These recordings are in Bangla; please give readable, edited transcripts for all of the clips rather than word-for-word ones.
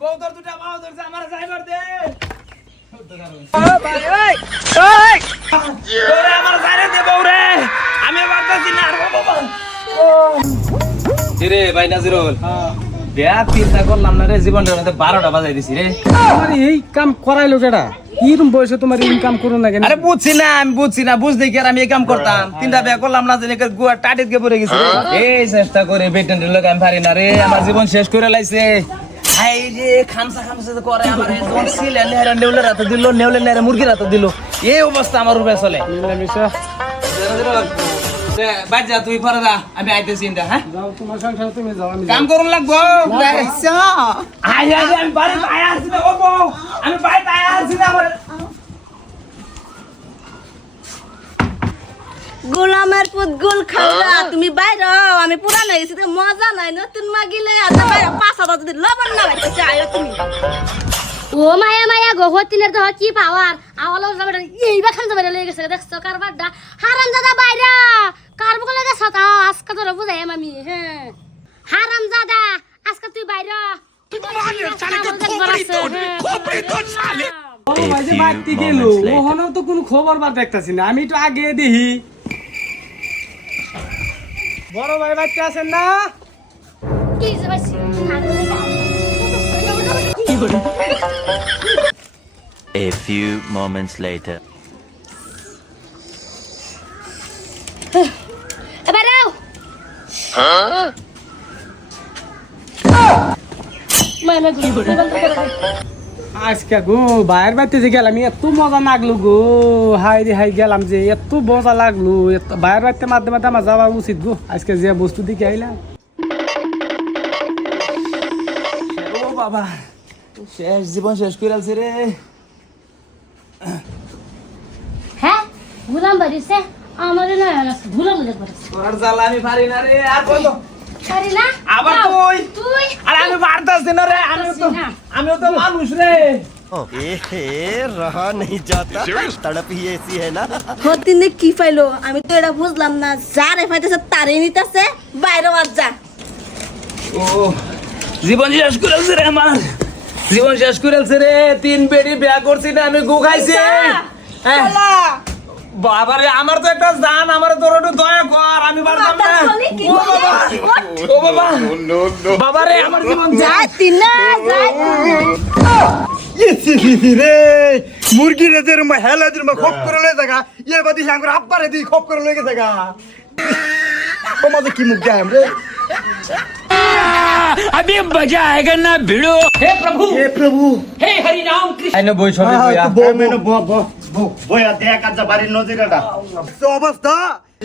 বউ তোর দুটা মাও ধরছে আমার ড্রাইভার দে ওরে আমার যারে দে বউ রে আমি পারতাছি না বাবা রে ভাই নাজিরুল বিয়া চিন্তা করলাম না রে জীবনটার মধ্যে 12টা বাজাই দিছি রে তোমার এই কাম করাইলো কেডা এরকম বয়সে তোমার এই কাম করো না কেন? আরে বুঝছি না বুঝতে কি আর আমি এই কাম করতাম তিনটা বিয়া করলাম না জানি গুয়া টাটিত গে পড়ে গেছি এই চেষ্টা করে বেটেন্টের লোক আমি পারি না রে আমার জীবন শেষ করে লাইছে এই যে খামসা করে আমার যখন ছিলে নেউলে রাতে দিল নেউলে নেরে মুরগি রাতে দিল এই অবস্থা আমার উপরে চলে মিলামিশা বাদ যা তুই পরে যা আমি আইতেছি ইন্দা হ্যাঁ যাও তোমার সংসার তুমি যাও আমি কাম করুন লাগবো আমি বাড়ি পায়ে আসছি না ও বউ আমি বাড়ি পায়ে আসছি না আমার গোলামের পুত গুল খাওয়া তুমি বাইরে আমি পুরানো হয়েছি তো মজা নাই নতুন মাগিলে আচ্ছা বাইরে 5,000 যদি লবণ না বাইতেছে আয় তুমি ও মায়া মায়া গো হতিনের তো কি পাওয়ার আওয়ালো যাবে এইবা খান যাবে লয়ে গেছে দেখছো কারবারডা হারাম দাদা বাইরা কারব করে গেছ তা আজকে তোর বুঝাই আমি হ্যাঁ হারাম দাদা আজকে তুই বাইরা ওহনো তো কোনো খবর বার দেখতাছি না আমি তো আগে দেখি বড় ভাই বাচ্চা আছেন না কি যাবাছি A few moments later. এবারেও মামা কি বলে আজকে গো বাইরের বাড়িতে যে গেলাম এত মজা লাগলো গো হাই রে হাই গেলাম যে এত মজা লাগলো বাইরের বাড়িতে মাধ্যমে আমার যাওয়া উচিত গো আজকে যে বস্তু দিকে আইলাম ও বাবা শেষ জীবন শেষ করে আলছে রে হ্যাঁ গুলাম বাড়িছে আমারে না গুলাম বাড়িছে তোর জ্বালা আমি পারি না রে আর বলো পারি না আবার তুই আরে আমি পারতাছি না রে আমিও তো মানুষ রে रहा नहीं जाता तड़प ही ऐसी है ना হতিনে কি পাইলো আমি তো এটা বুঝলাম না যারে পাইতেছে তারে নিতেছে বাইরে আজ যা ও জীবন শেষ করে আলছে রে আমার জীবন শেষ করে আলছে রে 3 বেডি বিয়া করছি না আমি গু খাইছি বাবা রে আমার তো একটা জান আমার তোর একটু দয়া কর আমি পারতাম না ও বাবা বাবা রে আমার জীবন যাই তিনা যাই রে মুরগি রে দের মা হেলা দের মা খপ করে লয়ে জায়গা ইয়ে বাদি সাঙ্গর আব্বারে দি খপ করে লয়ে গেছে গা তোমাদের কি মুখ যায় রে अभी मजा आएगा ना भिड़ो हे प्रभु हे हरि नाम कृष्ण আইনো বই ছবি বইয়া মেনো বয়া দেখ আজ বাড়ির নজরটা অবস্থা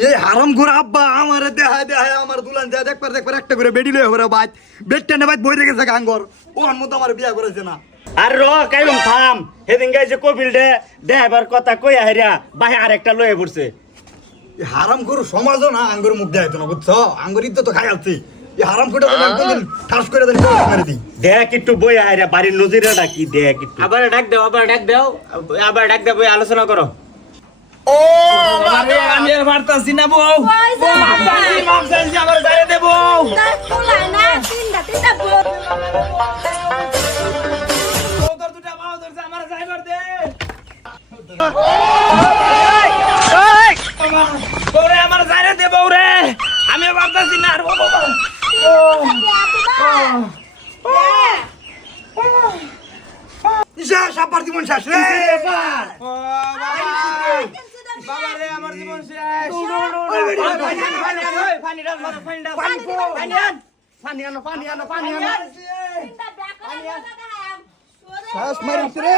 এই হারাম ঘুর আব্বা আমারে দেহায় আমার দুলান দেয়া দেখবার একটা করে বেডি লয়ে হরে বাইত বেডটা নে বাইত বই রেখেছে গাঙ্গর ওর মতো আমার বিয়া করেছে না আর র কাইলম থাম হেদিন গাইছে কপিল দেহবার কথা কইয়া হেরিয়া বাহে আরেকটা লয়ে পড়ছে হারাম ঘুর সমাজও না আঙ্গুর মুখ দেয় না বুঝছো আঙ্গুর ইজ্জত তো খাই আলছি এই হারাম কোটা তো একদম ঠাস করে দেন করে দি দেখ একটু বই আইরা বাড়ির নজরটা কি দেখ একটু আবার ডাক দাও বই আলোচনা করো ও বাবা আমি আর পারতাছি না বউ মাপতাছি আমার জারে দেব তার ফুলা না তিনটা বল তোর দুটা মাও ধরছে আমার ড্রাইভার দে বউরে আমার জারে দে বউরে আমি পারতাছি না আর বাবা ইসা সাপার জীবন শেষ রে বাবা রে আমার জীবন শেষ শ্বাস মারিস রে